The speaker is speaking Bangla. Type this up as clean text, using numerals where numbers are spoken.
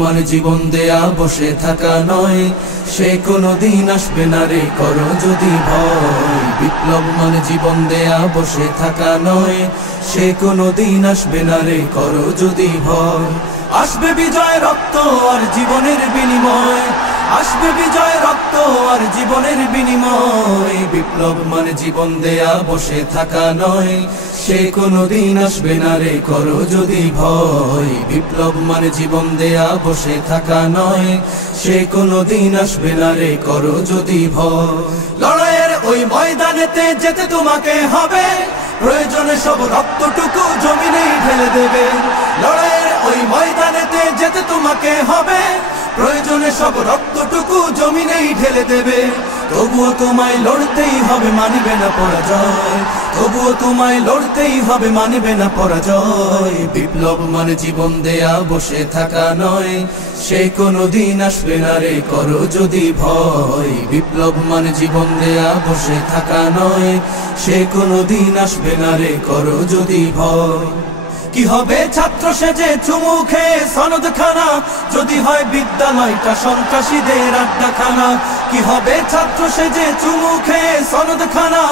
মানে জীবন দেয়া বসে থাকা নয়, সে কোনদিন আসবে না রে করো যদি ভয়। বিপ্লব মানে জীবন দেয়া বসে থাকা নয়, সে কোনদিন আসবে না রে করো যদি ভয়। আসবে বিজয় রক্ত আর জীবনের বিনিময়, আসবে বিজয় রক্ত আর জীবনের বিনিময়। বিপ্লব মানে জীবন দেয়া বসে থাকা নয়, সে কোনদিন আসবে না রে করো যদি ভয়। বিপ্লব মানে জীবন দেয়া বসে থাকা নয়, সে কোনদিন আসবে না রে করো যদি ভয়। লড়াইয়ের ওই ময়দানেতে যেতে তোমাকে হবে, প্রয়োজনে সব রক্তটুকু জমিনেই ঢেলে দেবে। লড়াইয়ের ওই ময়দানেতে যেতে তোমাকে হবে, প্রয়োজনে সব রক্তটুকু জমিনেই ঢেলে দেবে। তবুও তোমায় লড়তেই হবে, মানিবে না পরাজয়। তবুও তোমায় লড়তেই হবে, মানিবে না পরাজয়। বিপ্লব মানে জীবন দেয়া বসে থাকা নয়, সে কোনদিন আসবে না রে করো যদি ভয়। বিপ্লব মানে জীবন দেয়া বসে থাকা নয়, সে কোনদিন আসবে না রে করো যদি ভয়। কি হবে ছাত্র সেজে চুমু খেয়ে সনদখানা, যদি হয় বিদ্যালয়টা সন্ত্রাসীদের আড্ডাখানা। কি হবে ছাত্র সেজে চুমু খেয়ে সনদখানা,